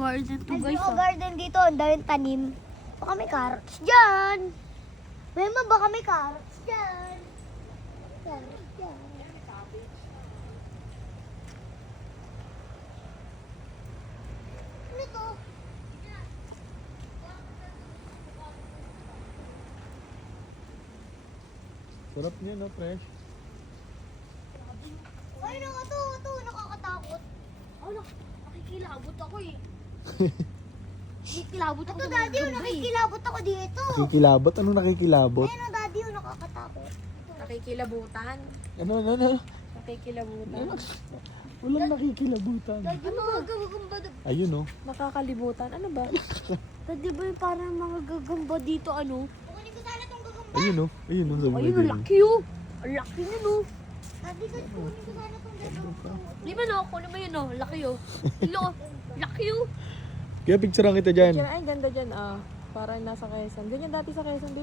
garden to guys. Nag-grow garden dito. Ang daming tanim. Baka may carrots dyan. Mema, baka may carrots dyan. Carrots dyan. Ano to? Sarap niya, no? Fresh. Ay, ito. Nakakatakot. Nakikilabot ako eh. Nakikilabot ako. Ito, daddy, nakikilabot ako dito. Nakikilabot? Anong nakikilabot? Ayun, daddy, nakakatakot. Nakikilabutan. Ano? Nakikilabutan. Walang nakikilabutan. Daddy, mga gagamba. Ayun, no? Nakakalibutan. Ano ba? Daddy ba yung parang mga gagamba dito ano? Kukunin ko sana itong gagamba. Ayun, no? Ayun, no? Sabi Ayun, mo ang laki oh. Ang laki niya no. Daddy, kukunin ko sana itong gagamba. Di ba no? Kunin mo yun no. Laki oh. Ilo. Laki oh. Kaya picturean kita dyan. Ay, ganda dyan ah. Parang nasa Quezon. Ganyan dati sa Quezon.